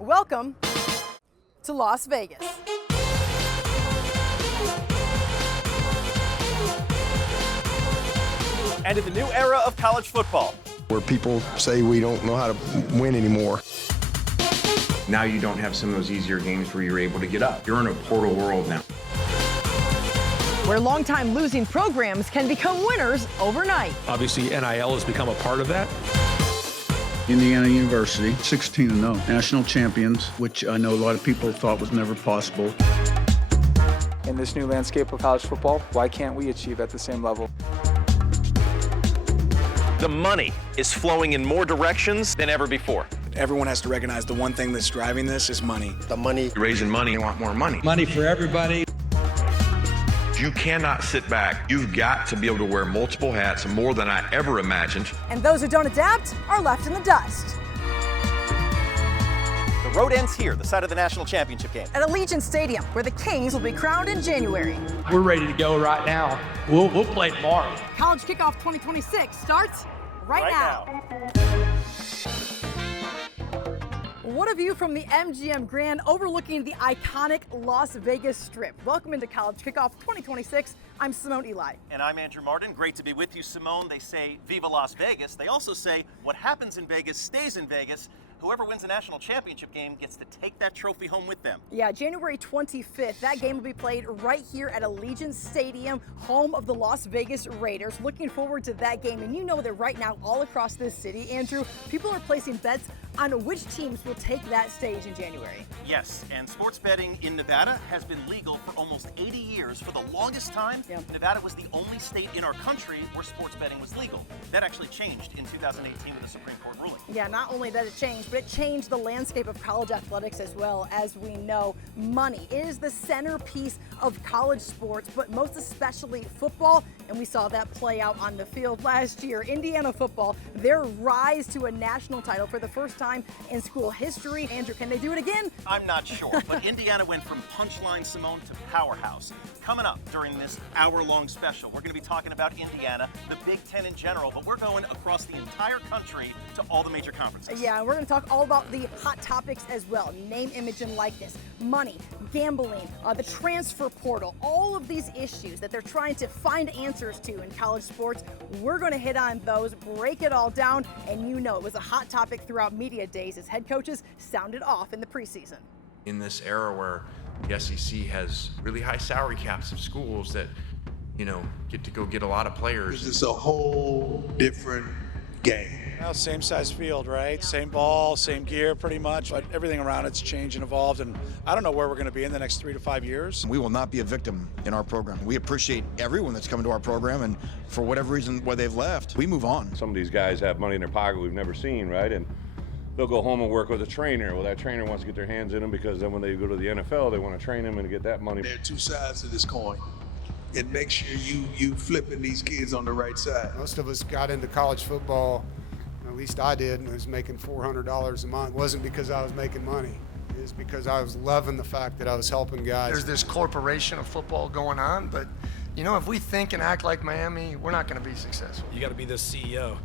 Welcome to Las Vegas. And in the new era of college football, where people say we don't know how to win anymore. Now you don't have some of those easier games where you're able to get up. You're in a portal world now. Where longtime losing programs can become winners overnight. Obviously, NIL has become a part of that. Indiana University, 16-0, national champions, which I know a lot of people thought was never possible. In this new landscape of college football, why can't we achieve at the same level? the money is flowing in more directions than ever before. Everyone has to recognize the one thing that's driving this is money. The money. You're raising money, you want more money. Money for everybody. You cannot sit back. You've got to be able to wear multiple hats, more than I ever imagined. And those who don't adapt are left in the dust. The road ends here, the site of the national championship game. At Allegiant Stadium, where the Kings will be crowned in January. We're ready to go right now. We'll play tomorrow. College Kickoff 2026 starts right now. What a view from the MGM Grand overlooking the iconic Las Vegas Strip. Welcome into College Kickoff 2026. I'm Simone Eli. And I'm Andrew Marden. Great to be with you, Simone. They say Viva Las Vegas. They also say what happens in Vegas stays in Vegas. Whoever wins the national championship game gets to take that trophy home with them. Yeah, January 25th, that game will be played right here at Allegiant Stadium, home of the Las Vegas Raiders. Looking forward to that game. And you know that right now, all across this city, Andrew, people are placing bets on which teams will take that stage in January. Yes, and sports betting in Nevada has been legal for almost 80 years. For the longest time, Nevada was the only state in our country where sports betting was legal. That actually changed in 2018 with a Supreme Court ruling. Yeah, not only did it change, but it changed the landscape of college athletics as well. As we know, money is the centerpiece of college sports, but most especially football, and we saw that play out on the field last year. Indiana football, their rise to a national title for the first time in school history. Andrew, can they do it again? I'm not sure, but Indiana went from punchline Simone to powerhouse. Coming up during this hour-long special, we're going to be talking about Indiana, the Big Ten in general, but we're going across the entire country to all the major conferences. Yeah, and we're going to talk all about the hot topics as well. Name, image, and likeness, money, gambling, the transfer portal, all of these issues that they're trying to find answers to in college sports. We're going to hit on those, break it all down, and you know it was a hot topic throughout media days as head coaches sounded off in the preseason. In this era where the SEC has really high salary caps of schools that, you know, get to go get a lot of players. This is a whole different game. Well, same size field, right? Same ball, same gear pretty much, but everything around it's changed and evolved, and I don't know where we're going to be in the next 3 to 5 years. We will not be a victim in our program. We appreciate everyone that's coming to our program, and for whatever reason why they've left, we move on. Some of these guys have money in their pocket we've never seen, right? And they'll go home and work with a trainer. Well, that trainer wants to get their hands in them because then when they go to the NFL, they want to train them and get that money. There are two sides to this coin. And make sure you flipping these kids on the right side. Most of us got into college football, at least I did, and was making $400 a month. It wasn't because I was making money. It was because I was loving the fact that I was helping guys. There's this corporation of football going on, but you know, if we think and act like Miami, we're not going to be successful. You got to be the CEO,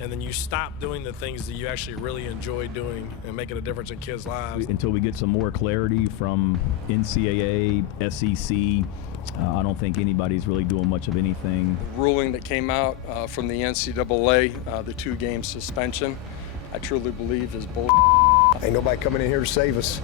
and then you stop doing the things that you actually really enjoy doing and making a difference in kids' lives. Until we get some more clarity from NCAA, SEC, I don't think anybody's really doing much of anything. The ruling that came out from the NCAA, the 2-game suspension, I truly believe is bull. Ain't nobody coming in here to save us.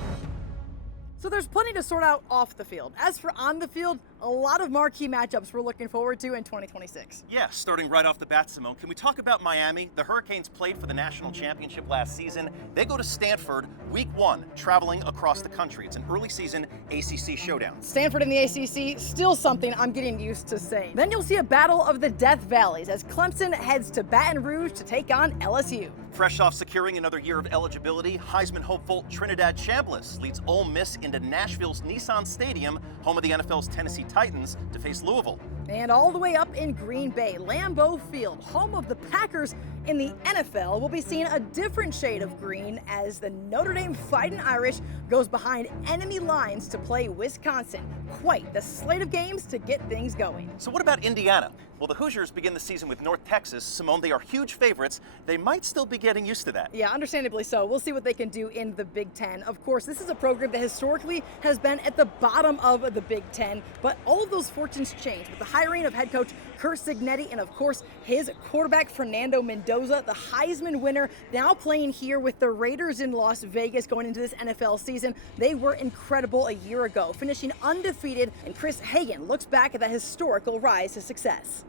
So there's plenty to sort out off the field. As for on the field, a lot of marquee matchups we're looking forward to in 2026. Yeah, starting right off the bat, Simone, can we talk about Miami? The Hurricanes played for the national championship last season. They go to Stanford week 1, traveling across the country. It's an early season ACC showdown. Stanford in the ACC, still something I'm getting used to saying. Then you'll see a battle of the Death Valleys as Clemson heads to Baton Rouge to take on LSU. Fresh off securing another year of eligibility, Heisman hopeful Trinidad Chambliss leads Ole Miss into Nashville's Nissan Stadium, home of the NFL's Tennessee Titans, to face Louisville. And all the way up in Green Bay, Lambeau Field, home of the Packers in the NFL, will be seeing a different shade of green as the Notre Dame Fighting Irish goes behind enemy lines to play Wisconsin. Quite the slate of games to get things going. So what about Indiana? Well, the Hoosiers begin the season with North Texas. Simone, they are huge favorites. They might still be getting used to that. Yeah, understandably so. We'll see what they can do in the Big Ten. Of course, this is a program that historically has been at the bottom of the Big Ten, but all of those fortunes change with the hiring of head coach Curt Cignetti and, of course, his quarterback Fernando Mendoza, the Heisman winner, now playing here with the Raiders in Las Vegas going into this NFL season. They were incredible a year ago, finishing undefeated, and Chris Hagan looks back at that historical rise to success.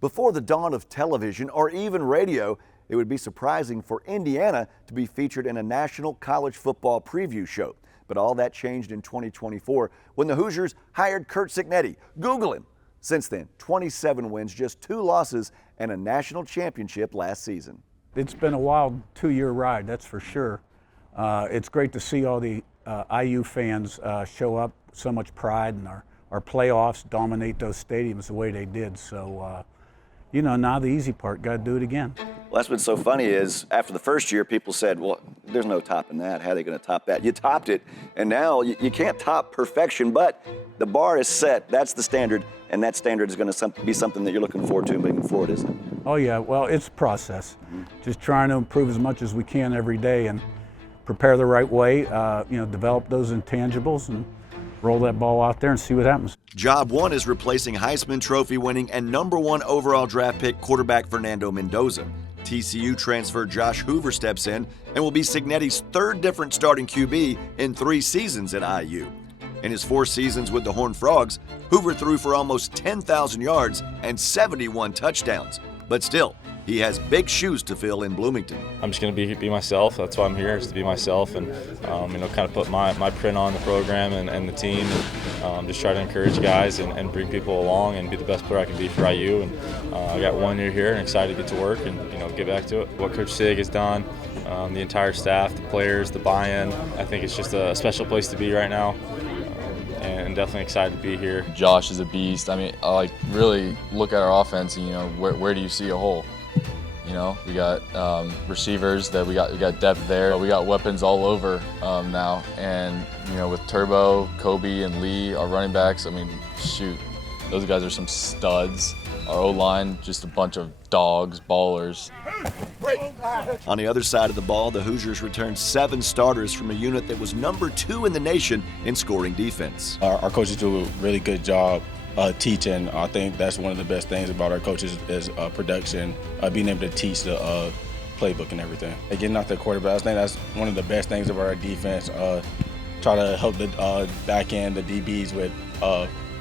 Before the dawn of television or even radio, it would be surprising for Indiana to be featured in a national college football preview show. But all that changed in 2024 when the Hoosiers hired Curt Cignetti. Google him. Since then, 27 wins, just 2 losses, and a national championship last season. It's been a wild 2-year ride, that's for sure. It's great to see all the IU fans show up, so much pride, and our playoffs dominate those stadiums the way they did. So, now the easy part, got to do it again. Well, that's what's so funny is after the first year, people said, well, there's no topping that. How are they going to top that? You topped it, and now you can't top perfection, but the bar is set. That's the standard, and that standard is going to be something that you're looking forward to moving forward, isn't it? Oh, yeah. Well, it's a process. Just trying to improve as much as we can every day and prepare the right way, develop those intangibles and roll that ball out there and see what happens. Job 1 is replacing Heisman Trophy winning and #1 overall draft pick quarterback Fernando Mendoza. TCU transfer Josh Hoover steps in and will be Cignetti's 3rd different starting QB in 3 seasons at IU. In his 4 seasons with the Horned Frogs, Hoover threw for almost 10,000 yards and 71 touchdowns. But still, he has big shoes to fill in Bloomington. I'm just going to be myself. That's why I'm here, is to be myself and kind of put my print on the program and the team, and just try to encourage guys and bring people along and be the best player I can be for IU. And I got 1 year here and excited to get to work and get back to it. What Coach Sig has done, the entire staff, the players, the buy-in, I think it's just a special place to be right now. And definitely excited to be here. Josh is a beast. I mean, I really look at our offense and, where do you see a hole? We got receivers that we got depth there. We got weapons all over now. And, with Turbo, Kobe, and Lee, our running backs, I mean, shoot, those guys are some studs. Our O-line, just a bunch of dogs, ballers. On the other side of the ball, the Hoosiers returned 7 starters from a unit that was #2 in the nation in scoring defense. Our coaches do a really good job teaching. I think that's one of the best things about our coaches is production, being able to teach the playbook and everything. Getting out the quarterback, I think that's one of the best things about our defense. Try to help the back end, the DBs with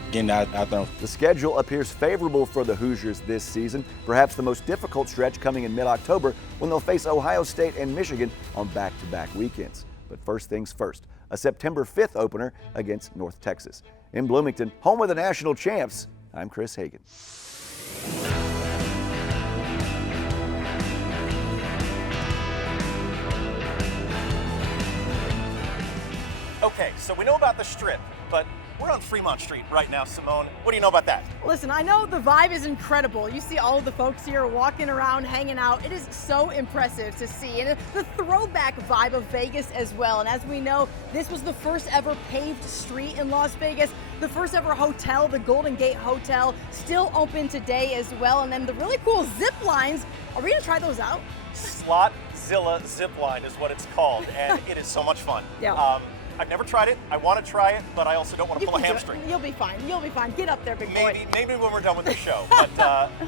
getting out there. The schedule appears favorable for the Hoosiers this season, perhaps the most difficult stretch coming in mid-October when they'll face Ohio State and Michigan on back-to-back weekends. But first things first, a September 5th opener against North Texas. In Bloomington, home of the national champs, I'm Chris Hagan. Okay, so we know about the Strip, but we're on Fremont Street right now, Simone. What do you know about that? Listen, I know the vibe is incredible. You see all of the folks here walking around, hanging out. It is so impressive to see. And the throwback vibe of Vegas as well. And as we know, this was the first ever paved street in Las Vegas. The first ever hotel, the Golden Gate Hotel, still open today as well. And then the really cool zip lines. Are we gonna try those out? Slotzilla Zipline is what it's called, and it is so much fun. Yeah. I've never tried it. I want to try it, but I also don't want to pull a hamstring. You'll be fine. You'll be fine. Get up there, big boy. Maybe when we're done with the show. But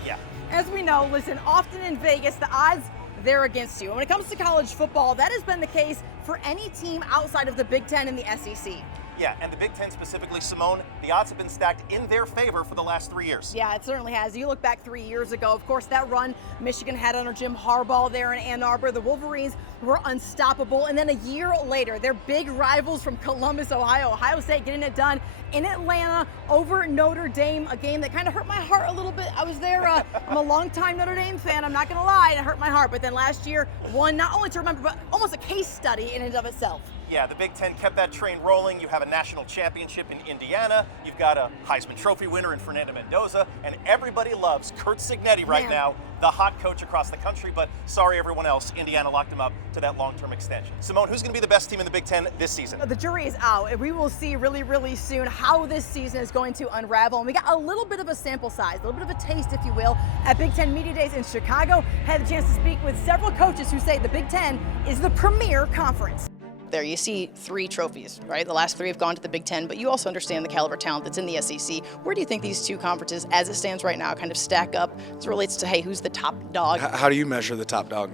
yeah. As we know, listen, often in Vegas, the odds, they're against you. When it comes to college football, that has been the case for any team outside of the Big Ten and the SEC. Yeah, and the Big Ten specifically, Simone, the odds have been stacked in their favor for the last 3 years. Yeah, it certainly has. You look back 3 years ago, of course, that run Michigan had under Jim Harbaugh there in Ann Arbor. The Wolverines were unstoppable. And then a year later, their big rivals from Columbus, Ohio State getting it done in Atlanta over Notre Dame, a game that kind of hurt my heart a little bit. I was there. I'm a longtime Notre Dame fan. I'm not going to lie. It hurt my heart. But then last year, one not only to remember, but almost a case study in and of itself. Yeah, the Big Ten kept that train rolling. You have a national championship in Indiana. You've got a Heisman Trophy winner in Fernando Mendoza. And everybody loves Curt Cignetti right now, the hot coach across the country. But sorry, everyone else, Indiana locked him up to that long-term extension. Simone, who's going to be the best team in the Big Ten this season? The jury is out. We will see really, really soon how this season is going to unravel. And we got a little bit of a sample size, a little bit of a taste, if you will, at Big Ten Media Days in Chicago. Had the chance to speak with several coaches who say the Big Ten is the premier conference. There you see 3 trophies, right? The last 3 have gone to the Big Ten, but you also understand the caliber of talent that's in the SEC. Where do you think these 2 conferences, as it stands right now, kind of stack up as it relates to, hey, who's the top dog? How do you measure the top dog?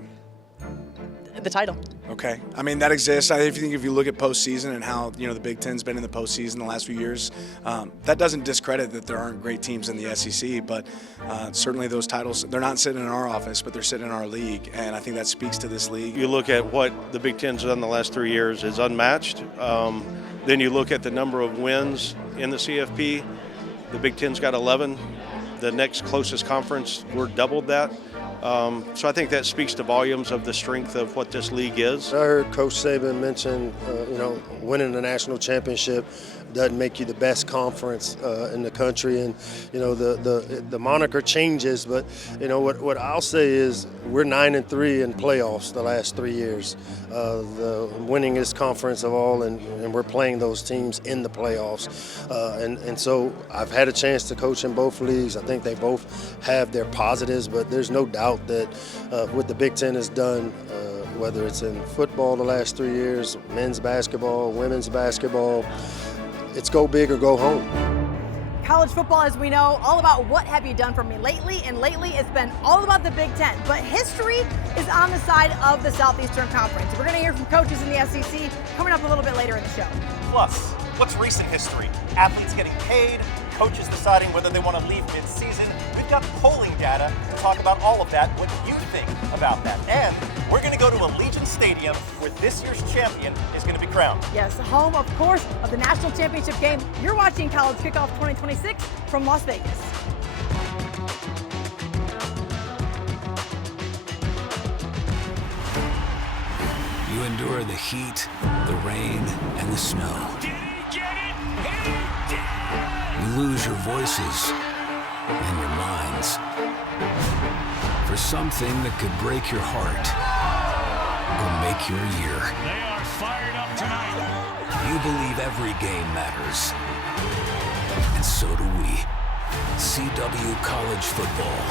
The title. Okay. I mean, that exists. I think if you look at postseason and how, the Big Ten's been in the postseason the last few years, that doesn't discredit that there aren't great teams in the SEC, but certainly those titles, they're not sitting in our office, but they're sitting in our league, and I think that speaks to this league. You look at what the Big Ten's done the last 3 years is unmatched. Then you look at the number of wins in the CFP. The Big Ten's got 11. The next closest conference, we're doubled that. So I think that speaks to volumes of the strength of what this league is. I heard Coach Saban mention, winning the national championship doesn't make you the best conference in the country, and the moniker changes. But what I'll say is we're 9-3 in playoffs the last 3 years, the winningest conference of all, and we're playing those teams in the playoffs. And so I've had a chance to coach in both leagues. I think they both have their positives, but there's no doubt that what the Big Ten has done, whether it's in football the last 3 years, men's basketball, women's basketball, it's go big or go home. College football, as we know, all about what have you done for me lately, and lately it's been all about the Big Ten. But history is on the side of the Southeastern Conference. We're going to hear from coaches in the SEC coming up a little bit later in the show. Plus, what's recent history? Athletes getting paid, coaches deciding whether they want to leave mid-season. We've got polling data to talk about all of that, what you think about that. And we're going to go to Allegiant Stadium where this year's champion is going to be crowned. Yes, home, of course, of the national championship game. You're watching College Kickoff 2026 from Las Vegas. You endure the heat, the rain, and the snow. You lose your voices and your minds for something that could break your heart or make your year. They are fired up tonight. You believe every game matters, and so do we. CW College Football.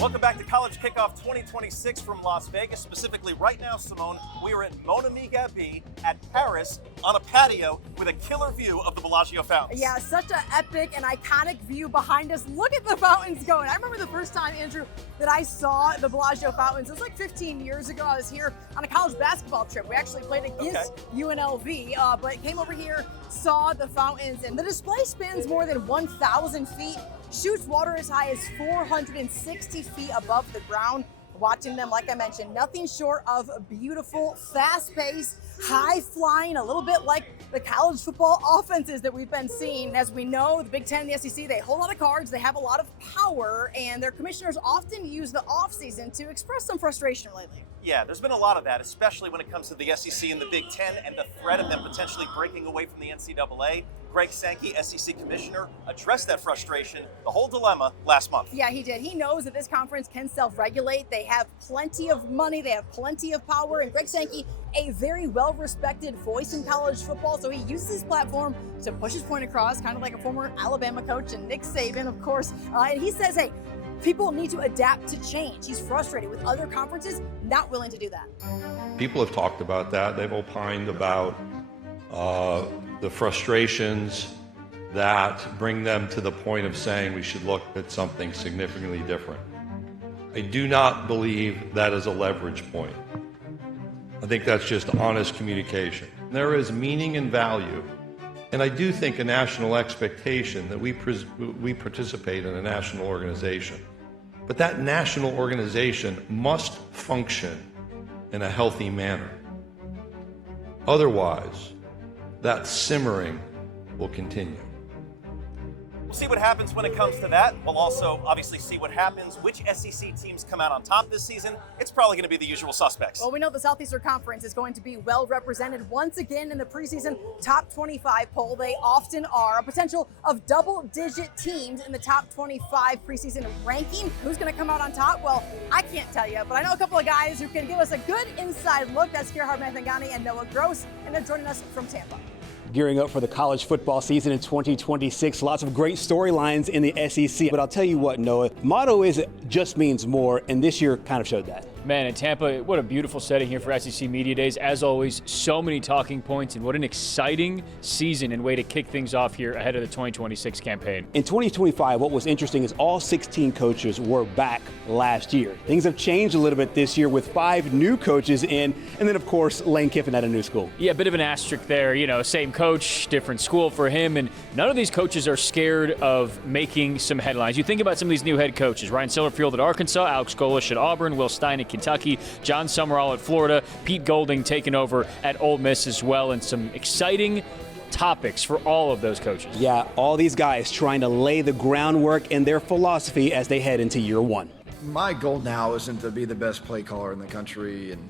Welcome back to College Kickoff 2026 from Las Vegas. Specifically right now, Simone, we are at Mon Ami Gabi at Paris on a patio with a killer view of the Bellagio fountains. Yeah, such an epic and iconic view behind us. Look at the fountains going. I remember the first time, Andrew, that I saw the Bellagio fountains. It was like 15 years ago. I was here on a college basketball trip. We actually played against UNLV, but came over here, saw the fountains, and the display spans more than 1,000 feet. Shoots water as high as 460 feet above the ground. Watching them, like I mentioned, nothing short of beautiful, fast-paced, high-flying, a little bit like the college football offenses that we've been seeing. As we know, the Big Ten and the SEC, they hold a lot of cards, they have a lot of power, and their commissioners often use the offseason to express some frustration lately. Yeah, there's been a lot of that, especially when it comes to the SEC and the Big Ten and the threat of them potentially breaking away from the NCAA. Greg Sankey, SEC commissioner, addressed that frustration, the whole dilemma, last month. Yeah, he did. He knows that this conference can self-regulate. They have plenty of money. They have plenty of power. And Greg Sankey, a very well-respected voice in college football, so he uses his platform to push his point across, kind of like a former Alabama coach and Nick Saban, of course. And he says, hey, people need to adapt to change. He's frustrated with other conferences not willing to do that. People have talked about that. They've opined about the frustrations that bring them to the point of saying we should look at something significantly different. I do not believe that is a leverage point. I think that's just honest communication. There is meaning and value. And I do think a national expectation that we participate in a national organization. But that national organization must function in a healthy manner. Otherwise, that simmering will continue. We'll see what happens when it comes to that. We'll also obviously see what happens, which SEC teams come out on top this season. It's probably going to be the usual suspects. Well, we know the Southeastern Conference is going to be well represented once again in the preseason top 25 poll. They often are. A potential of double-digit teams in the top 25 preseason ranking. Who's going to come out on top? Well, I can't tell you, but I know a couple of guys who can give us a good inside look. That's Gerhard Mathangani and Noah Gross, and they're joining us from Tampa. Gearing up for the college football season in 2026. Lots of great storylines in the SEC. But I'll tell you what, Noah, motto is just means more, and this year kind of showed that. Man, in Tampa, what a beautiful setting here for SEC Media Days. As always, so many talking points, and what an exciting season and way to kick things off here ahead of the 2026 campaign. In 2025, what was interesting is all 16 coaches were back last year. Things have changed a little bit this year with 5 new coaches in, and then, of course, Lane Kiffin at a new school. Yeah, a bit of an asterisk there. You know, same coach, different school for him, and none of these coaches are scared of making some headlines. You think about some of these new head coaches. Ryan Silverfield at Arkansas, Alex Golesh at Auburn, Will Stein at Kentucky, John Summerall at Florida, Pete Golding taking over at Ole Miss as well, and some exciting topics for all of those coaches. Yeah, all these guys trying to lay the groundwork in their philosophy as they head into year one. My goal now isn't to be the best play caller in the country and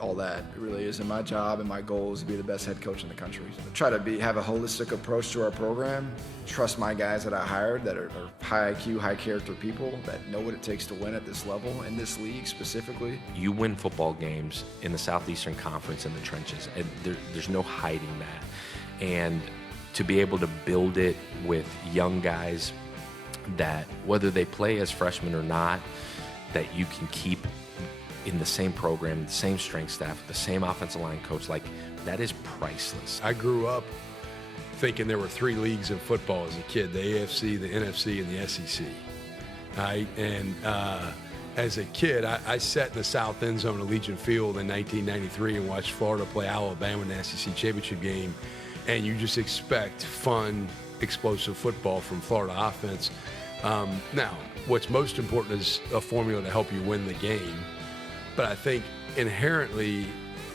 all that. It really isn't my job, and my goal is to be the best head coach in the country. Try to have a holistic approach to our program, trust my guys that I hired that are high IQ, high character people that know what it takes to win at this level, in this league specifically. You win football games in the Southeastern Conference in the trenches, and there's no hiding that. And to be able to build it with young guys that, whether they play as freshmen or not, that you can keep in the same program, the same strength staff, the same offensive line coach, like that is priceless. I grew up thinking there were 3 leagues in football as a kid, the AFC, the NFC, and the SEC. Right? And as a kid, I sat in the south end zone of Legion Field in 1993 and watched Florida play Alabama in the SEC championship game, and you just expect fun, explosive football from Florida offense. Now, what's most important is a formula to help you win the game. But I think inherently,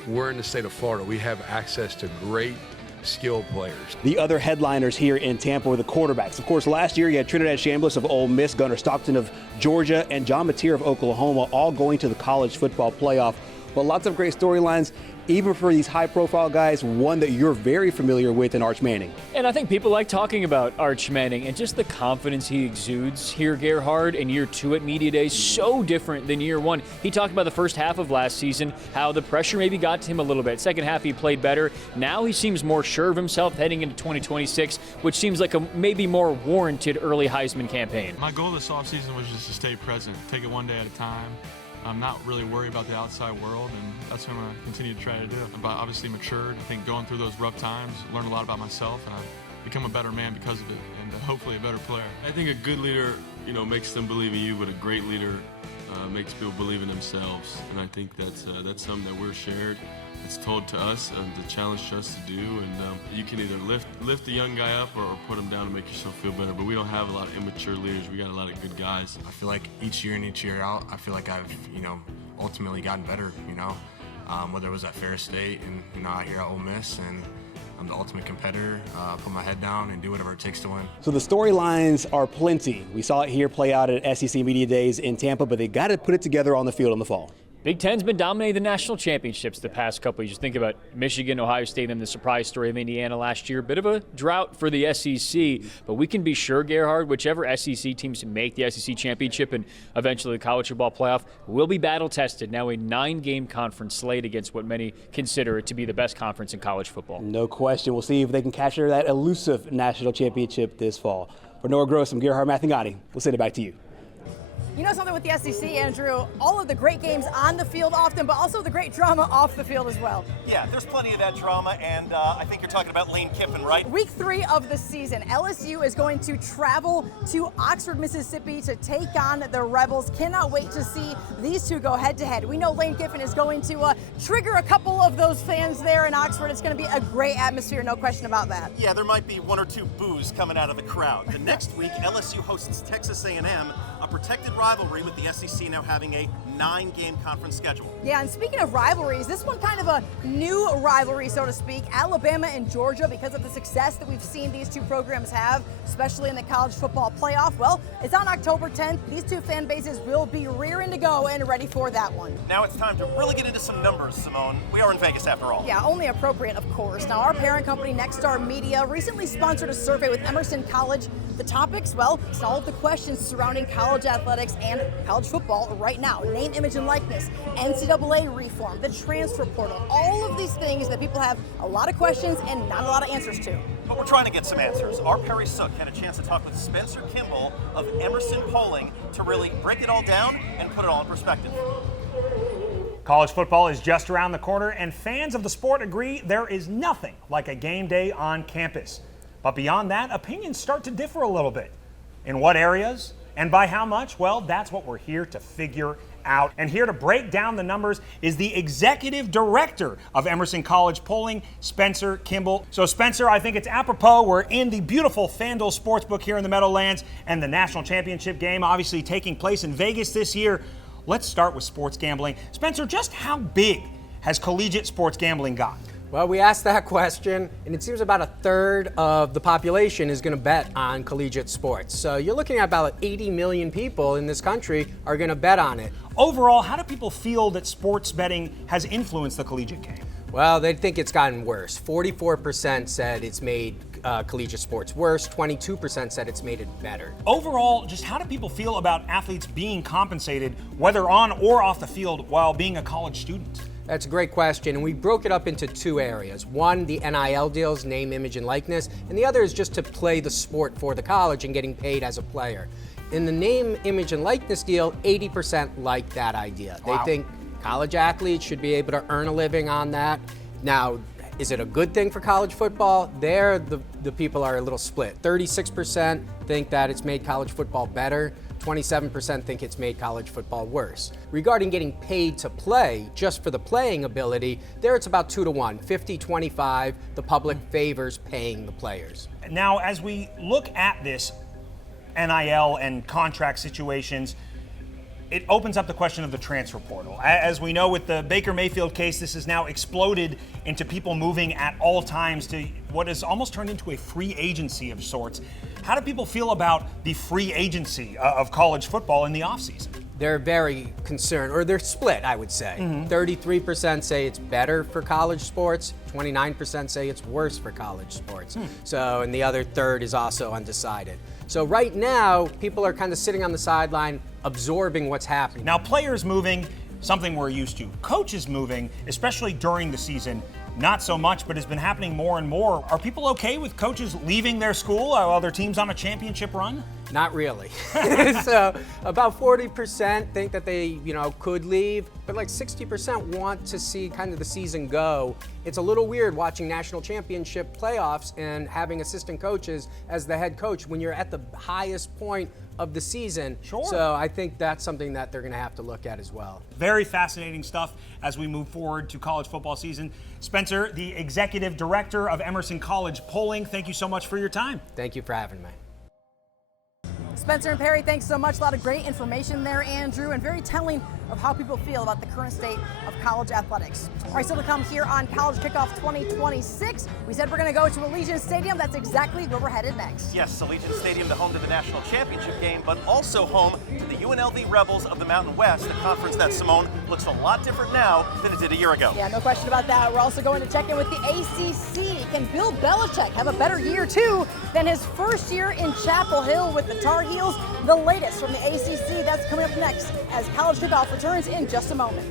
we're in the state of Florida. We have access to great, skilled players. The other headliners here in Tampa were the quarterbacks. Of course, last year you had Trinidad Chambliss of Ole Miss, Gunnar Stockton of Georgia, and John Mateer of Oklahoma, all going to the college football playoff. But lots of great storylines, even for these high-profile guys, one that you're very familiar with in Arch Manning. And I think people like talking about Arch Manning and just the confidence he exudes here, Gerhard, in year 2 at Media Days, so different than year 1. He talked about the first half of last season, how the pressure maybe got to him a little bit. Second half, he played better. Now he seems more sure of himself heading into 2026, which seems like a maybe more warranted early Heisman campaign. My goal this offseason was just to stay present, take it one day at a time. I'm not really worried about the outside world, and that's what I'm going to continue to try to do. But obviously matured. I think going through those rough times, learned a lot about myself, and I've become a better man because of it, and hopefully a better player. I think a good leader, makes them believe in you, but a great leader makes people believe in themselves. And I think that's something that we're shared. It's told to us to challenge us to do, and you can either lift the young guy up or put him down to make yourself feel better. But we don't have a lot of immature leaders. We got a lot of good guys. I feel like each year in, each year out, I feel like I've ultimately gotten better. Whether it was at Ferris State and out here at Ole Miss, and I'm the ultimate competitor. Put my head down and do whatever it takes to win. So the storylines are plenty. We saw it here play out at SEC Media Days in Tampa, but they got to put it together on the field in the fall. Big Ten's been dominating the national championships the past couple of years. Think about Michigan, Ohio State, and the surprise story of Indiana last year. Bit of a drought for the SEC, but we can be sure, Gerhard, whichever SEC teams make the SEC championship and eventually the college football playoff will be battle-tested. Now a 9-game conference slate against what many consider it to be the best conference in college football. No question. We'll see if they can capture that elusive national championship this fall. For Noah Gross, I'm Gerhard Mathangani. We'll send it back to you. You know something with the SEC, Andrew? All of the great games on the field often, but also the great drama off the field as well. Yeah, there's plenty of that drama, and I think you're talking about Lane Kiffin, right? Week 3 of the season, LSU is going to travel to Oxford, Mississippi to take on the Rebels. Cannot wait to see these two go head-to-head. We know Lane Kiffin is going to trigger a couple of those fans there in Oxford. It's going to be a great atmosphere, no question about that. Yeah, there might be 1 or 2 boos coming out of the crowd. The next week, LSU hosts Texas A&M, a protected rivalry with the SEC now having a 9-game conference schedule. Yeah, and speaking of rivalries, this one kind of a new rivalry, so to speak. Alabama and Georgia, because of the success that we've seen these two programs have, especially in the college football playoff. Well, it's on October 10th. These two fan bases will be rearing to go and ready for that one. Now it's time to really get into some numbers, Simone. We are in Vegas after all. Yeah, only appropriate, of course. Now, our parent company, Nexstar Media, recently sponsored a survey with Emerson College. The topics, well, it's all of the questions surrounding college athletics and college football right now. Name, image, and likeness, NCAA reform, the transfer portal, all of these things that people have a lot of questions and not a lot of answers to. But we're trying to get some answers. Our Perry Sook had a chance to talk with Spencer Kimball of Emerson Polling to really break it all down and put it all in perspective. College football is just around the corner, and fans of the sport agree there is nothing like a game day on campus. But beyond that, opinions start to differ a little bit. In what areas and by how much? Well, that's what we're here to figure out. And here to break down the numbers is the executive director of Emerson College Polling, Spencer Kimball. So Spencer, I think it's apropos. We're in the beautiful FanDuel Sportsbook here in the Meadowlands, and the national championship game obviously taking place in Vegas this year. Let's start with sports gambling. Spencer, just how big has collegiate sports gambling gotten? Well, we asked that question, and it seems about a third of the population is going to bet on collegiate sports. So you're looking at about 80 million people in this country are going to bet on it. Overall, how do people feel that sports betting has influenced the collegiate game? Well, they think it's gotten worse. 44% said it's made collegiate sports worse. 22% said it's made it better. Overall, just how do people feel about athletes being compensated, whether on or off the field, while being a college student? That's a great question, and we broke it up into 2 areas. One, the NIL deals, name, image, and likeness, and the other is just to play the sport for the college and getting paid as a player. In the name, image, and likeness deal, 80% like that idea. Wow. They think college athletes should be able to earn a living on that. Now, is it a good thing for college football? There, the people are a little split. 36% think that it's made college football better. 27% think it's made college football worse. Regarding getting paid to play, just for the playing ability, there it's about 2 to 1, 50-25, the public favors paying the players. Now, as we look at this NIL and contract situations, it opens up the question of the transfer portal. As we know with the Baker Mayfield case, this has now exploded into people moving at all times to what has almost turned into a free agency of sorts. How do people feel about the free agency of college football in the offseason? They're very concerned, or they're split, I would say. 33% say it's better for college sports, 29% say it's worse for college sports. So, and the other third is also undecided. So right now, people are kind of sitting on the sideline, absorbing what's happening. Now, players moving, something we're used to. Coaches moving, especially during the season, not so much, but has been happening more and more. Are people okay with coaches leaving their school while their team's on a championship run? Not really. So about 40% think that they, could leave, but like 60% want to see kind of the season go. It's a little weird watching national championship playoffs and having assistant coaches as the head coach when you're at the highest point of the season. Sure. So I think that's something that they're going to have to look at as well. Very fascinating stuff as we move forward to college football season. Spencer, the executive director of Emerson College Polling, thank you so much for your time. Thank you for having me. Spencer and Perry, thanks so much. A lot of great information there, Andrew, and very telling of how people feel about the current state of college athletics. All right, still to come here on College Kickoff 2026. We said we're going to go to Allegiant Stadium. That's exactly where we're headed next. Yes, Allegiant Stadium, the home to the national championship game, but also home to the UNLV Rebels of the Mountain West, a conference that, Simone, looks a lot different now than it did a year ago. Yeah, no question about that. We're also going to check in with the ACC. Can Bill Belichick have a better year, too, than his first year in Chapel Hill with the Tar Heels? The latest from the ACC, that's coming up next as College Kickoff returns in just a moment.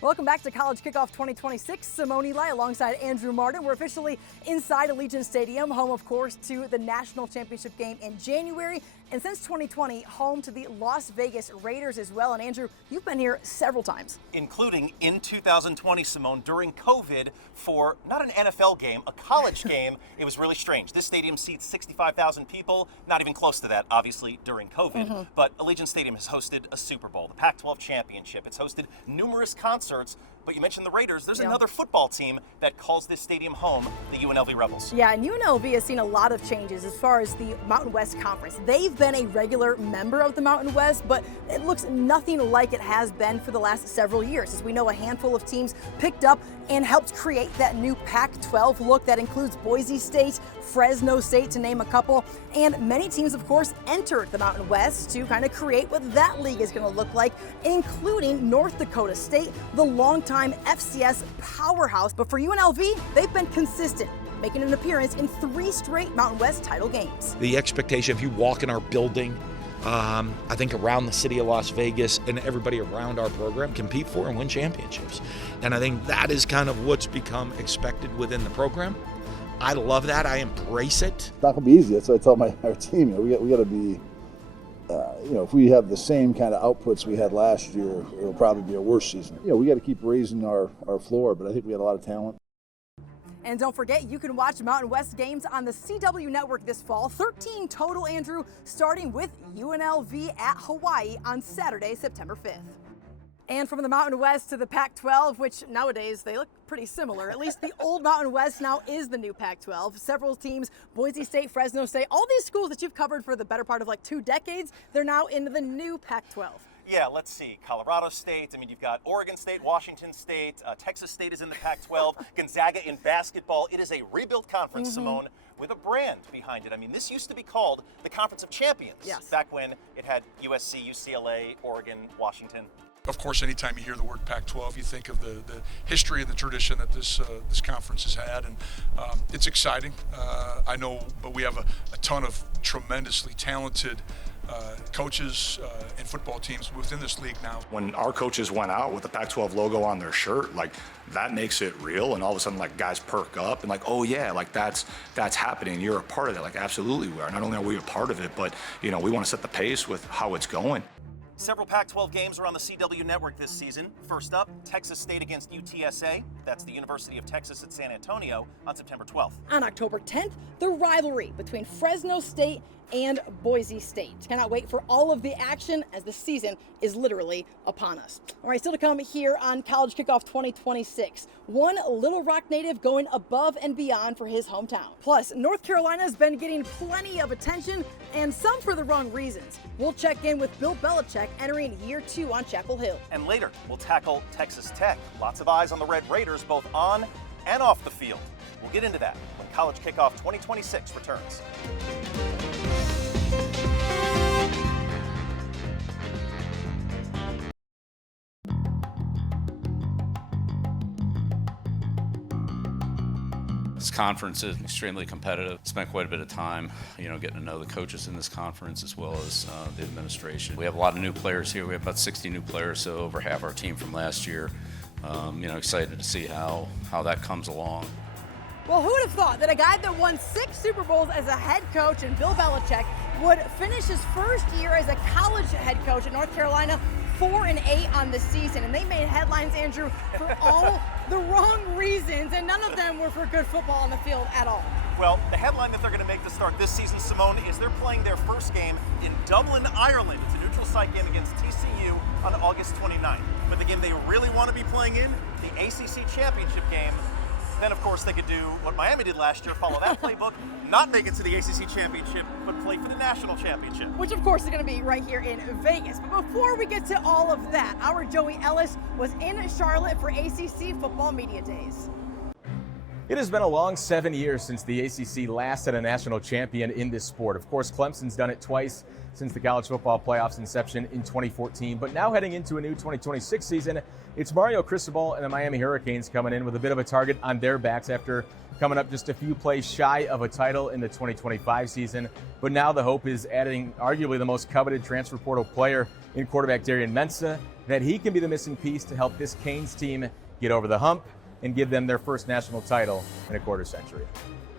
Welcome back to College Kickoff 2026. Simone Eli alongside Andrew Marden. We're officially inside Allegiant Stadium, home, of course, to the national championship game in January. And since 2020, home to the Las Vegas Raiders as well. And Andrew, you've been here several times. Including in 2020, Simone, during COVID for not an NFL game, a college game. It was really strange. This stadium seats 65,000 people, not even close to that, obviously, during COVID. But Allegiant Stadium has hosted a Super Bowl, the Pac-12 championship. It's hosted numerous concerts. But you mentioned the Raiders. There's another football team that calls this stadium home, the UNLV Rebels. Yeah, and UNLV has seen a lot of changes as far as the Mountain West Conference. They've been a regular member of the Mountain West, but it looks nothing like it has been for the last several years. As we know, a handful of teams picked up and helped create that new Pac-12 look that includes Boise State, Fresno State, to name a couple. And many teams, of course, entered the Mountain West to kind of create what that league is going to look like, including North Dakota State, the longtime FCS powerhouse. But for UNLV, they've been consistent, making an appearance in 3 straight Mountain West title games. The expectation, if you walk in our building, I think around the city of Las Vegas and everybody around our program compete for and win championships. And I think that is kind of what's become expected within the program. I love that. I embrace it. It's not going to be easy. That's what I tell our team. We got to be, if we have the same kind of outputs we had last year, it'll probably be a worse season. We got to keep raising our floor, but I think we got a lot of talent. And don't forget, you can watch Mountain West games on the CW Network this fall. 13 total, Andrew, starting with UNLV at Hawaii on Saturday, September 5th. And from the Mountain West to the Pac-12, which nowadays they look pretty similar. At least the old Mountain West now is the new Pac-12. Several teams, Boise State, Fresno State, all these schools that you've covered for the better part of like 2 decades, they're now in the new Pac-12. Yeah, let's see. Colorado State. I mean, you've got Oregon State, Washington State, Texas State is in the Pac-12, Gonzaga in basketball. It is a rebuilt conference, Simone, with a brand behind it. I mean, this used to be called the Conference of Champions back when it had USC, UCLA, Oregon, Washington. Of course, anytime you hear the word Pac-12, you think of the history and the tradition that this conference has had, and it's exciting. I know, but we have a ton of tremendously talented coaches and football teams within this league now. When our coaches went out with the Pac-12 logo on their shirt, like that makes it real, and all of a sudden like guys perk up and like, oh yeah, like that's happening. You're a part of that. Like absolutely we are. Not only are we a part of it, but we want to set the pace with how it's going. Several Pac-12 games are on the CW Network this season. First up, Texas State against UTSA. That's the University of Texas at San Antonio on September 12th. On October 10th, the rivalry between Fresno State and Boise State. Cannot wait for all of the action as the season is literally upon us. All right, still to come here on College Kickoff 2026. One Little Rock native going above and beyond for his hometown. Plus, North Carolina's been getting plenty of attention, and some for the wrong reasons. We'll check in with Bill Belichick entering year 2 on Chapel Hill. And later, we'll tackle Texas Tech. Lots of eyes on the Red Raiders, both on and off the field. We'll get into that when College Kickoff 2026 returns. This conference is extremely competitive. Spent quite a bit of time, getting to know the coaches in this conference as well as the administration. We have a lot of new players here. We have about 60 new players, so over half our team from last year. Excited to see how that comes along. Well, who would have thought that a guy that won 6 Super Bowls as a head coach in Bill Belichick would finish his first year as a college head coach at North Carolina 4-8 on the season, and they made headlines, Andrew, for all the wrong reasons, and none of them were for good football on the field at all. Well, the headline that they're going to make to start this season, Simone, is they're playing their first game in Dublin, Ireland. It's a neutral site game against TCU on August 29th. But the game they really want to be playing in, the ACC Championship game. Then, of course, they could do what Miami did last year, follow that playbook, not make it to the ACC Championship, but play for the National Championship. Which, of course, is going to be right here in Vegas. But before we get to all of that, our Joey Ellis was in Charlotte for ACC Football Media Days. It has been a long 7 years since the ACC last had a national champion in this sport. Of course, Clemson's done it twice since the college football playoffs inception in 2014. But now heading into a new 2026 season, it's Mario Cristobal and the Miami Hurricanes coming in with a bit of a target on their backs after coming up just a few plays shy of a title in the 2025 season. But now the hope is adding arguably the most coveted transfer portal player in quarterback Darian Mensah that he can be the missing piece to help this Canes team get over the hump and give them their first national title in a quarter century.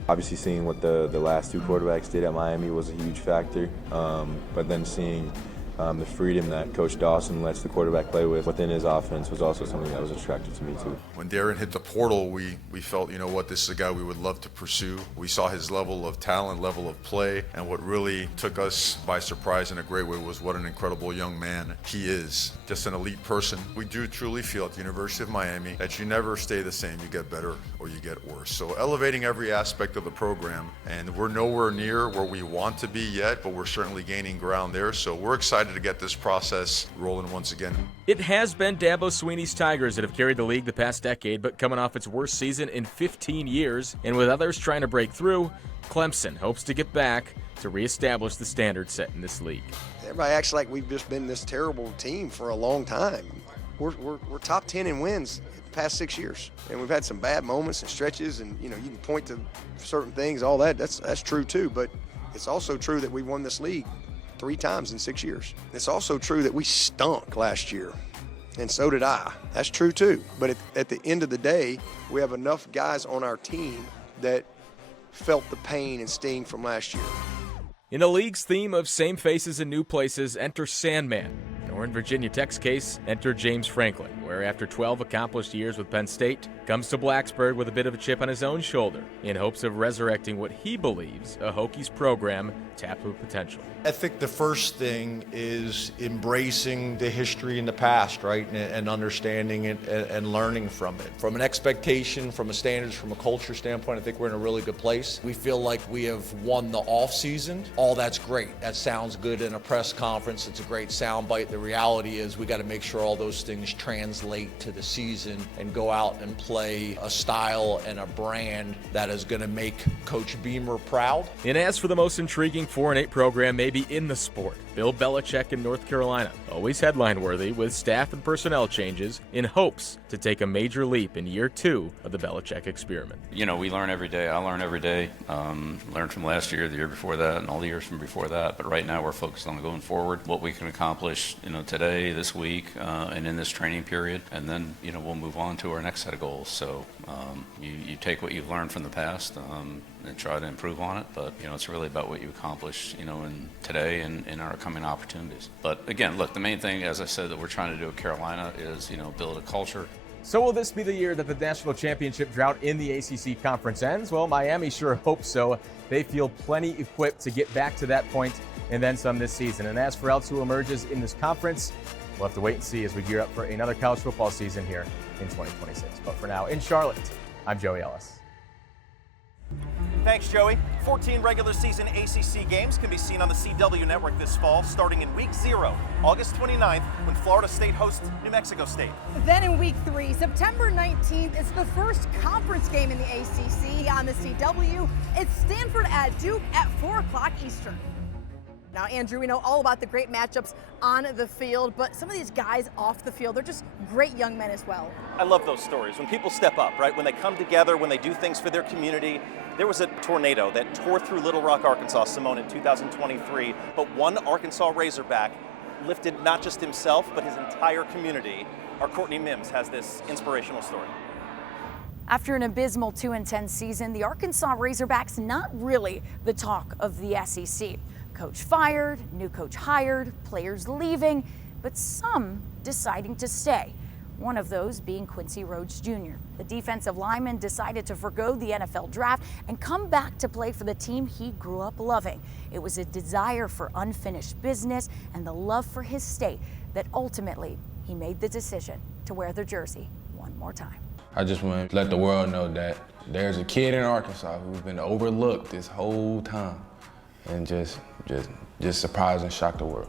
Obviously seeing what the last two quarterbacks did at Miami was a huge factor, but then seeing the freedom that Coach Dawson lets the quarterback play with within his offense was also something that was attractive to me too. When Darren hit the portal, we felt, you know what, this is a guy we would love to pursue. We saw his level of talent, level of play, and what really took us by surprise in a great way was what an incredible young man he is. Just an elite person. We do truly feel at the University of Miami that you never stay the same, you get better or you get worse. So elevating every aspect of the program, and we're nowhere near where we want to be yet, but we're certainly gaining ground there. So we're excited to get this process rolling once again. It has been Dabo Swinney's Tigers that have carried the league the past decade, but coming off its worst season in 15 years, and with others trying to break through, Clemson hopes to get back to reestablish the standard set in this league. Everybody acts like we've just been this terrible team for a long time. We're top 10 in wins the past 6 years, and we've had some bad moments and stretches, and you can point to certain things, all that. That's true too, but it's also true that we won this league 3 times in 6 years. It's also true that we stunk last year, and so did I. That's true too. But at the end of the day, we have enough guys on our team that felt the pain and sting from last year. In the league's theme of same faces and new places, enter Sandman. Or in Virginia Tech's case, enter James Franklin, where after 12 accomplished years with Penn State, comes to Blacksburg with a bit of a chip on his own shoulder in hopes of resurrecting what he believes a Hokies program tapped with potential. I think the first thing is embracing the history in the past, right, and understanding it and learning from it. From an expectation, from a standards, from a culture standpoint, I think we're in a really good place. We feel like we have won the off season. All that's great. That sounds good in a press conference. It's a great soundbite. The reality is we got to make sure all those things translate to the season and go out and play a style and a brand that is going to make Coach Beamer proud. And as for the most intriguing 4-8 program maybe in the sport, Bill Belichick in North Carolina, always headline-worthy with staff and personnel changes in hopes to take a major leap in year 2 of the Belichick experiment. We learn every day. I learn every day. Learned from last year, the year before that, and all the years from before that. But right now we're focused on going forward, what we can accomplish, today, this week, and in this training period. And then, we'll move on to our next set of goals. So you take what you've learned from the past and try to improve on it. But, it's really about what you accomplish, in today and in our coming opportunities. But again, look, the main thing, as I said, that we're trying to do at Carolina is, build a culture. So will this be the year that the national championship drought in the ACC conference ends? Well, Miami sure hopes so. They feel plenty equipped to get back to that point and then some this season. And as for else who emerges in this conference, we'll have to wait and see as we gear up for another college football season here in 2026. But for now, in Charlotte, I'm Joey Ellis. Thanks, Joey. 14 regular season ACC games can be seen on the CW network this fall, starting in Week 0, August 29th, when Florida State hosts New Mexico State. Then in Week 3, September 19th, it's the first conference game in the ACC on the CW. It's Stanford at Duke at 4 o'clock Eastern. Now, Andrew, we know all about the great matchups on the field, but some of these guys off the field, they're just great young men as well. I love those stories. When people step up, right? When they come together, when they do things for their community. There was a tornado that tore through Little Rock, Arkansas, Simone, in 2023, but one Arkansas Razorback lifted not just himself, but his entire community. Our Courtney Mims has this inspirational story. After an abysmal 2-10 season, the Arkansas Razorbacks not really the talk of the SEC. Coach fired, new coach hired, players leaving, but some deciding to stay. One of those being Quincy Rhodes Jr. The defensive lineman decided to forgo the NFL draft and come back to play for the team he grew up loving. It was a desire for unfinished business and the love for his state that ultimately he made the decision to wear the jersey one more time. I just want to let the world know that there's a kid in Arkansas who's been overlooked this whole time and just surprise and shock the world.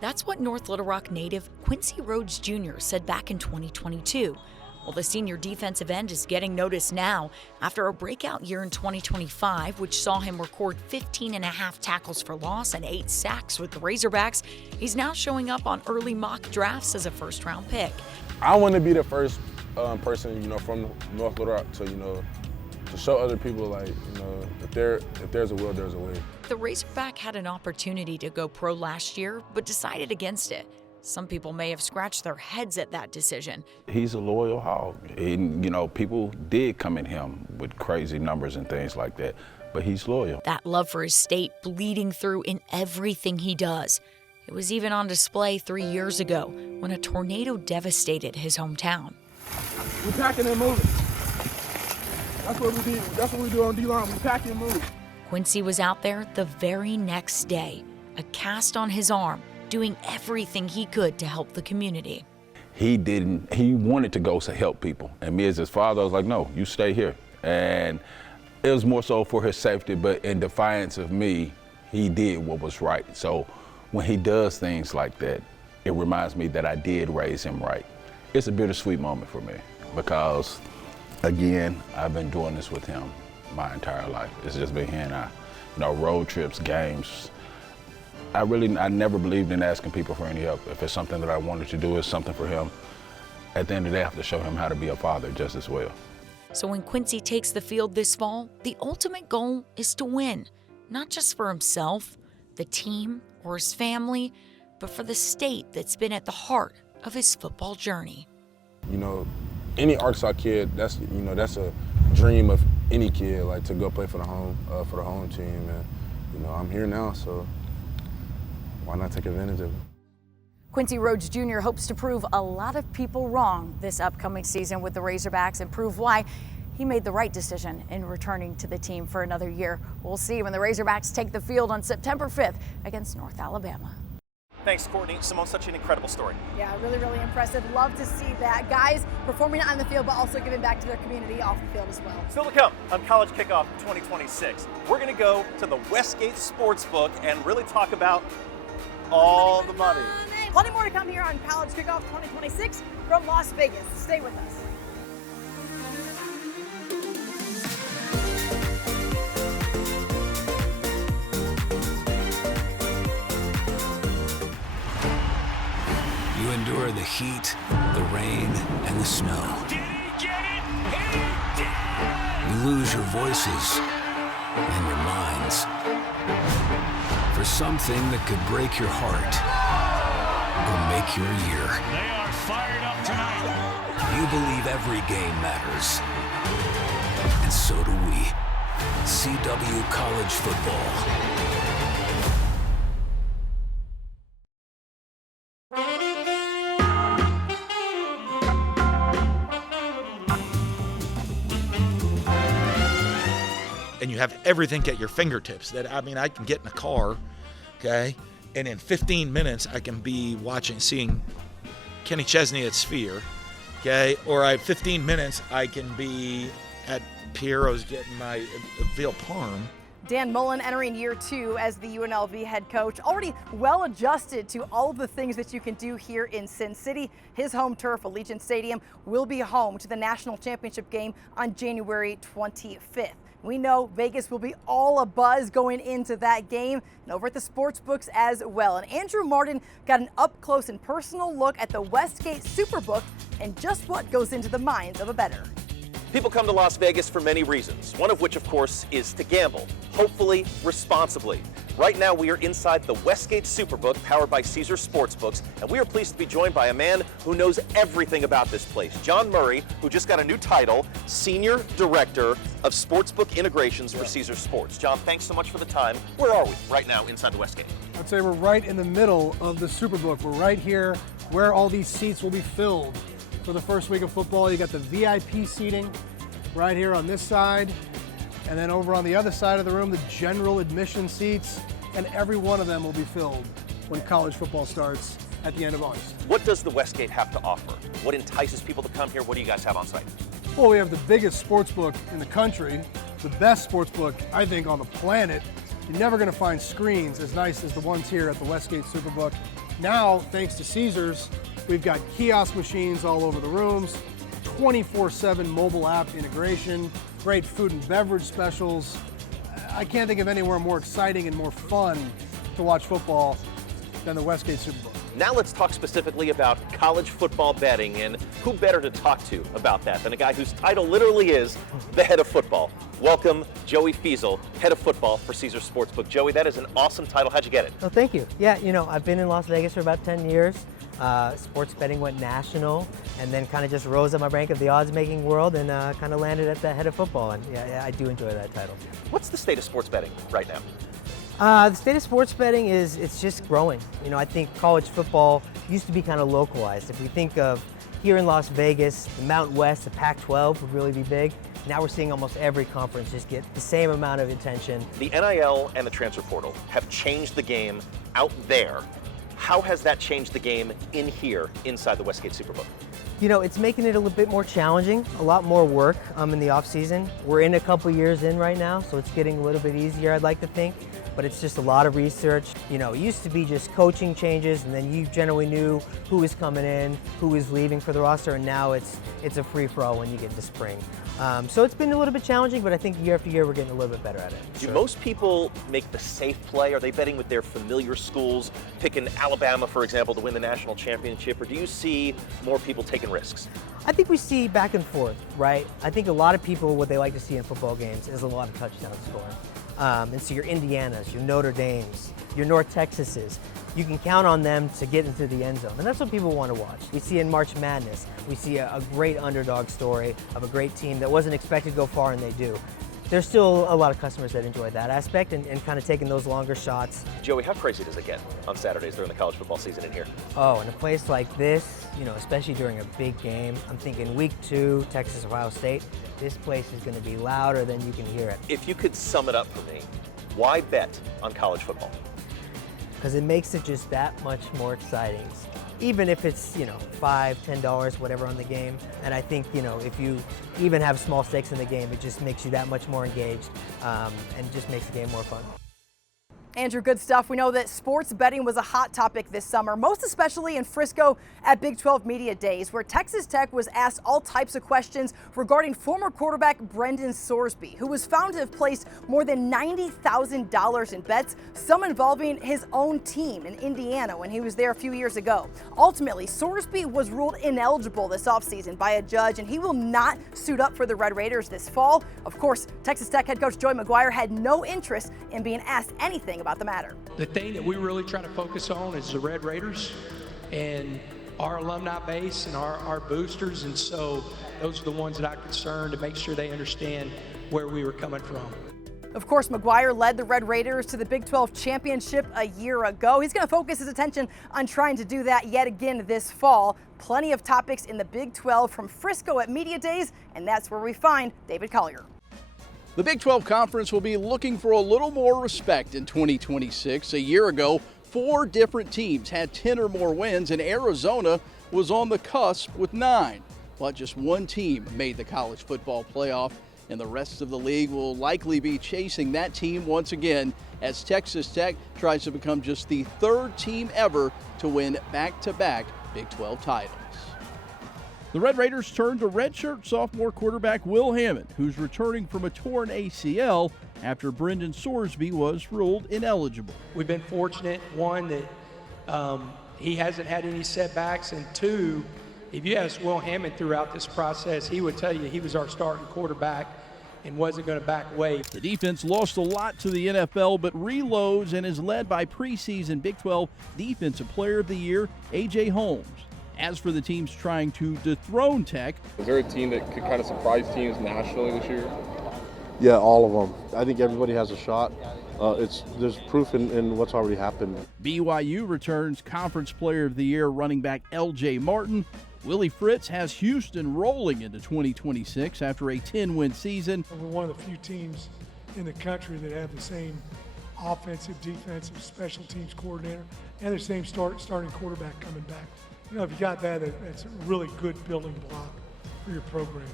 That's what North Little Rock native Quincy Rhodes Jr. said back in 2022. Well, the senior defensive end is getting noticed now after a breakout year in 2025, which saw him record 15.5 tackles for loss and 8 sacks with the Razorbacks. He's now showing up on early mock drafts as a first-round pick. I want to be the first person, from North Little Rock to, to show other people, if there's a will, there's a way. The Razorback had an opportunity to go pro last year, but decided against it. Some people may have scratched their heads at that decision. He's a loyal hog. And, you know, people did come at him with crazy numbers and things like that, but he's loyal. That love for his state bleeding through in everything he does. It was even on display 3 years ago when a tornado devastated his hometown. We're packing and moving. That's what we do. That's what we do on D-line. We pack and move. Quincy was out there the very next day, a cast on his arm, doing everything he could to help the community. He wanted to go to help people. And me as his father, I was like, no, you stay here. And it was more so for his safety, but in defiance of me, he did what was right. So when he does things like that, it reminds me that I did raise him right. It's a bittersweet moment for me because, again, I've been doing this with him my entire life. It's just been he and I, you know, road trips, games. I never believed in asking people for any help. If it's something that I wanted to do, it's something for him. At the end of the day, I have to show him how to be a father just as well. So when Quincy takes the field this fall, the ultimate goal is to win, not just for himself, the team, or his family, but for the state that's been at the heart of his football journey. You know, any Arkansas kid, that's a dream of any kid, like to go play for the home team. And you know, I'm here now, so why not take advantage of it? Quincy Rhodes Jr. hopes to prove a lot of people wrong this upcoming season with the Razorbacks and prove why he made the right decision in returning to the team for another year. We'll see when the Razorbacks take the field on September 5th against North Alabama. Thanks, Courtney. Simone, such an incredible story. Yeah, really, really impressive. Love to see that. Guys performing on the field, but also giving back to their community off the field as well. Still to come on College Kickoff 2026. We're going to go to the Westgate Sportsbook and really talk about all the money. Plenty more to come here on College Kickoff 2026 from Las Vegas. Stay with us. You endure the heat, the rain, and the snow. You lose your voices and your minds for something that could break your heart or make your year. They are fired up tonight. You believe every game matters, and so do we. CW College Football. And you have everything at your fingertips. That, I mean, I can get in a car, okay, and in 15 minutes I can be seeing Kenny Chesney at Sphere, okay, or I have 15 minutes I can be at Piero's getting my veal parm. Dan Mullen entering year 2 as the UNLV head coach, already well adjusted to all of the things that you can do here in Sin City. His home turf, Allegiant Stadium, will be home to the national championship game on January 25th. We know Vegas will be all abuzz going into that game and over at the sports books as well. And Andrew Marden got an up-close and personal look at the Westgate Superbook and just what goes into the minds of a bettor. People come to Las Vegas for many reasons, one of which, of course, is to gamble, hopefully responsibly. Right now, we are inside the Westgate Superbook, powered by Caesars Sportsbooks, and we are pleased to be joined by a man who knows everything about this place, John Murray, who just got a new title, Senior Director of Sportsbook Integrations for Caesars Sports. John, thanks so much for the time. Where are we right now inside the Westgate? I'd say we're right in the middle of the Superbook. We're right here where all these seats will be filled. For the first week of football, you got the VIP seating right here on this side, and then over on the other side of the room, the general admission seats, and every one of them will be filled when college football starts at the end of August. What does the Westgate have to offer? What entices people to come here? What do you guys have on site? Well, we have the biggest sports book in the country, the best sports book, I think, on the planet. You're never going to find screens as nice as the ones here at the Westgate Superbook. Now, thanks to Caesars, we've got kiosk machines all over the rooms, 24/7 mobile app integration, great food and beverage specials. I can't think of anywhere more exciting and more fun to watch football than the Westgate Superbook. Now let's talk specifically about college football betting, and who better to talk to about that than a guy whose title literally is the head of football. Welcome, Joey Fiesel, head of football for Caesars Sportsbook. Joey, that is an awesome title. How'd you get it? Oh, thank you. Yeah, you know, I've been in Las Vegas for about 10 years. Sports betting went national, and then kind of just rose up my rank of the odds-making world, and kind of landed at the head of football. And yeah, I do enjoy that title. What's the state of sports betting right now? The state of sports betting it's just growing. You know, I think college football used to be kind of localized. If we think of here in Las Vegas, the Mountain West, the Pac-12 would really be big. Now we're seeing almost every conference just get the same amount of attention. The NIL and the transfer portal have changed the game out there. How has that changed the game in here, inside the Westgate Superbook? You know, it's making it a little bit more challenging, a lot more work in the off season. We're in a couple years in right now, so it's getting a little bit easier, I'd like to think. But it's just a lot of research. You know, it used to be just coaching changes, and then you generally knew who was coming in, who was leaving for the roster, and now it's a free-for-all when you get into spring. So it's been a little bit challenging, but I think year after year we're getting a little bit better at it. Do most people make the safe play? Are they betting with their familiar schools, picking Alabama, for example, to win the national championship, or do you see more people taking risks? I think we see back and forth, right? I think a lot of people, what they like to see in football games is a lot of touchdown scoring. And so your Indianas, your Notre Dames, your North Texases, you can count on them to get into the end zone. And that's what people want to watch. We see in March Madness, we see a great underdog story of a great team that wasn't expected to go far, and they do. There's still a lot of customers that enjoy that aspect and kind of taking those longer shots. Joey, how crazy does it get on Saturdays during the college football season in here? Oh, in a place like this, you know, especially during a big game, I'm thinking week 2, Texas, Ohio State, this place is going to be louder than you can hear it. If you could sum it up for me, why bet on college football? Because it makes it just that much more exciting. Even if it's, you know, $5, $10, whatever on the game. And I think, you know, if you even have small stakes in the game, it just makes you that much more engaged and just makes the game more fun. Andrew, good stuff. We know that sports betting was a hot topic this summer, most especially in Frisco at Big 12 Media Days, where Texas Tech was asked all types of questions regarding former quarterback Brendan Sorsby, who was found to have placed more than $90,000 in bets, some involving his own team in Indiana when he was there a few years ago. Ultimately, Sorsby was ruled ineligible this offseason by a judge, and he will not suit up for the Red Raiders this fall. Of course, Texas Tech head coach Joey McGuire had no interest in being asked anything about the matter. The thing that we really try to focus on is the Red Raiders and our alumni base and our boosters, and so those are the ones that I'm concerned to make sure they understand where we were coming from. Of course, McGuire led the Red Raiders to the Big 12 championship a year ago. He's going to focus his attention on trying to do that yet again this fall. Plenty of topics in the Big 12 from Frisco at Media Days, and that's where we find David Collier. The Big 12 Conference will be looking for a little more respect in 2026. A year ago, 4 different teams had 10 or more wins, and Arizona was on the cusp with 9. But just one team made the college football playoff, and the rest of the league will likely be chasing that team once again as Texas Tech tries to become just the 3rd team ever to win back-to-back Big 12 titles. The Red Raiders turn to redshirt sophomore quarterback Will Hammond, who's returning from a torn ACL after Brendan Sorsby was ruled ineligible. We've been fortunate, one, that he hasn't had any setbacks, and 2, if you ask Will Hammond throughout this process, he would tell you he was our starting quarterback and wasn't going to back away. The defense lost a lot to the NFL, but reloads and is led by preseason Big 12 Defensive Player of the Year, A.J. Holmes. As for the teams trying to dethrone Tech, is there a team that could kind of surprise teams nationally this year? Yeah, all of them. I think everybody has a shot. There's proof in what's already happened. BYU returns Conference Player of the Year running back L.J. Martin. Willie Fritz has Houston rolling into 2026 after a 10-win season. We're one of the few teams in the country that have the same offensive, defensive, special teams coordinator and the same starting quarterback coming back. You know, if you got that, it's a really good building block for your program.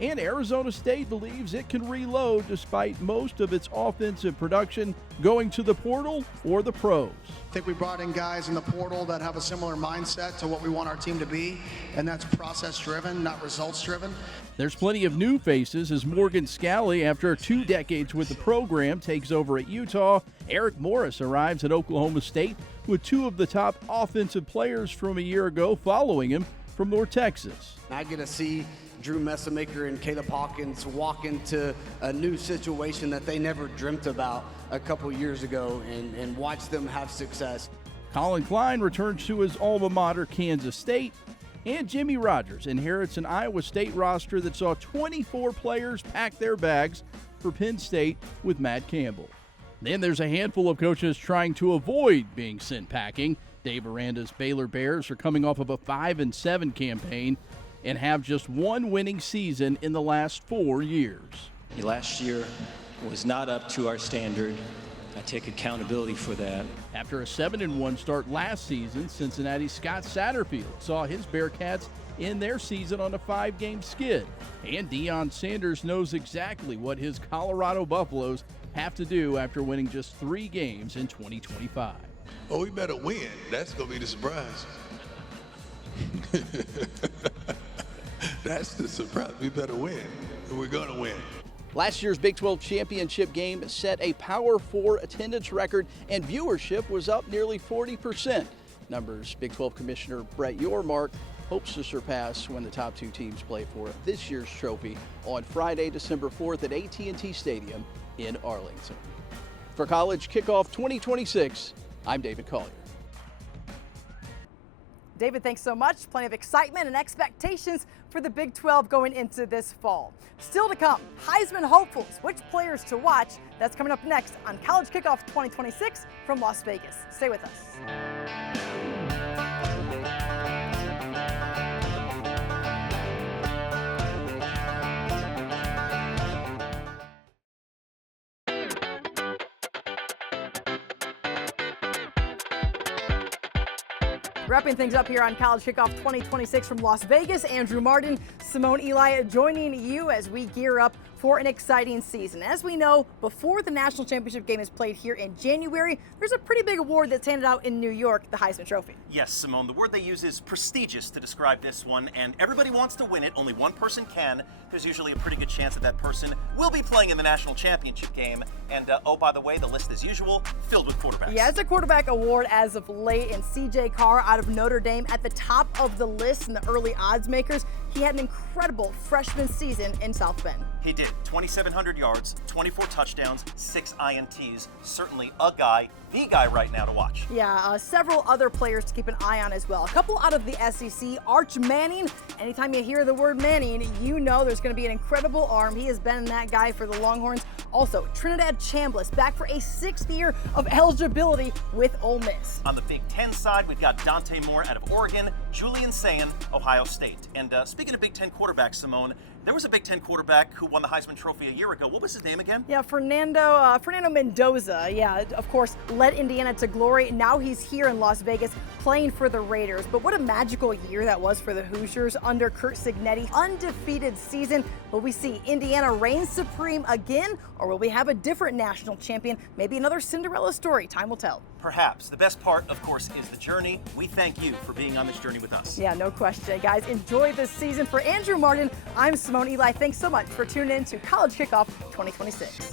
And Arizona State believes it can reload despite most of its offensive production going to the portal or the pros. I think we brought in guys in the portal that have a similar mindset to what we want our team to be, and that's process-driven, not results-driven. There's plenty of new faces as Morgan Scalley, after 2 decades with the program, takes over at Utah. Eric Morris arrives at Oklahoma State with 2 of the top offensive players from a year ago following him from North Texas. I get to see Drew Messamaker and Caleb Hawkins walk into a new situation that they never dreamt about a couple years ago and watch them have success. Colin Klein returns to his alma mater, Kansas State. And Jimmy Rogers inherits an Iowa State roster that saw 24 players pack their bags for Penn State with Matt Campbell. Then there's a handful of coaches trying to avoid being sent packing. Dave Aranda's Baylor Bears are coming off of a 5-7 campaign and have just one winning season in the last 4 years. Last year was not up to our standard. I take accountability for that. After a 7-1 start last season, Cincinnati's Scott Satterfield saw his Bearcats end their season on a 5-game skid. And Deion Sanders knows exactly what his Colorado Buffaloes have to do after winning just 3 games in 2025. Oh, we better win. That's going to be the surprise. That's the surprise. We better win. And we're going to win. Last year's Big 12 championship game set a Power 4 attendance record, and viewership was up nearly 40%. Numbers Big 12 Commissioner Brett Yormark hopes to surpass when the top 2 teams play for this year's trophy on Friday, December 4th at AT&T Stadium in Arlington. For College Kickoff 2026, I'm David Collier. David, thanks so much. Plenty of excitement and expectations for the Big 12 going into this fall. Still to come, Heisman hopefuls, which players to watch. That's coming up next on College Kickoff 2026 from Las Vegas. Stay with us. Wrapping things up here on College Kickoff 2026 from Las Vegas, Andrew Marden, Simone Eli joining you as we gear up for an exciting season. As we know, before the national championship game is played here in January, there's a pretty big award that's handed out in New York, the Heisman Trophy. Yes, Simone, the word they use is prestigious to describe this one, and everybody wants to win it. Only one person can. There's usually a pretty good chance that person will be playing in the national championship game. And oh, by the way, the list as usual, filled with quarterbacks. Yeah, it's a quarterback award as of late, and C.J. Carr out of Notre Dame at the top of the list in the early odds makers. He had an incredible freshman season in South Bend. He did. 2,700 yards, 24 touchdowns, 6 INTs. Certainly a guy, the guy right now to watch. Yeah, several other players to keep an eye on as well. A couple out of the SEC. Arch Manning. Anytime you hear the word Manning, you know there's going to be an incredible arm. He has been that guy for the Longhorns. Also, Trinidad Chambliss back for a 6th year of eligibility with Ole Miss. On the Big Ten side, we've got Dante Moore out of Oregon, Julian Sayin, Ohio State. And speaking of Big Ten quarterbacks, Simone, there was a Big Ten quarterback who won the Heisman Trophy a year ago. What was his name again? Yeah, Fernando Mendoza. Yeah, of course, led Indiana to glory. Now he's here in Las Vegas playing for the Raiders. But what a magical year that was for the Hoosiers under Curt Cignetti. Undefeated season. Will we see Indiana reign supreme again, or will we have a different national champion? Maybe another Cinderella story. Time will tell. Perhaps. The best part, of course, is the journey. We thank you for being on this journey with us. Yeah, no question. Guys, enjoy this season. For Andrew Marden, I'm Simone Eli. Thanks so much for tuning in to College Kickoff 2026.